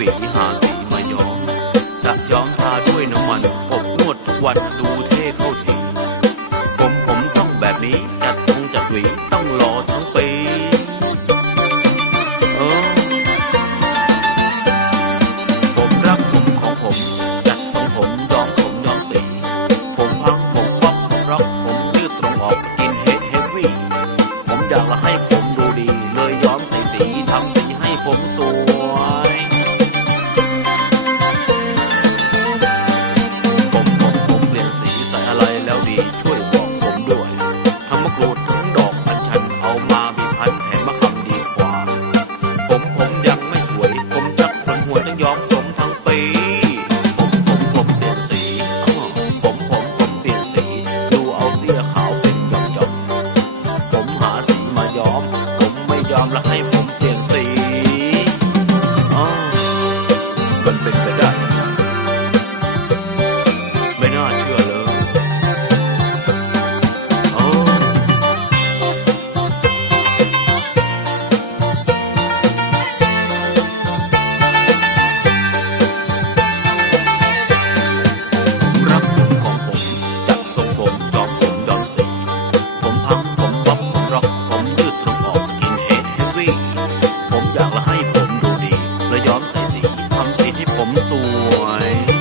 วีหาสีมาย้อมสะย้อมทาด้วยน้ำมัน อบนวดทุกวันดูเท่เข้าที ผมผมต้องแบบนี้จัดทงจัดหวีต้องรอทั้งปีเออผมรักผมของผม จัดทรงผมย้อมผมย้อมสี ผมพังผมวับผมรักผมยืดตรงออกกินเฮดเฮฟวี่ ผมอยากให้ผมดูดี เลยย้อมสีสีทำสีให้ผมส Jones. ผมสวย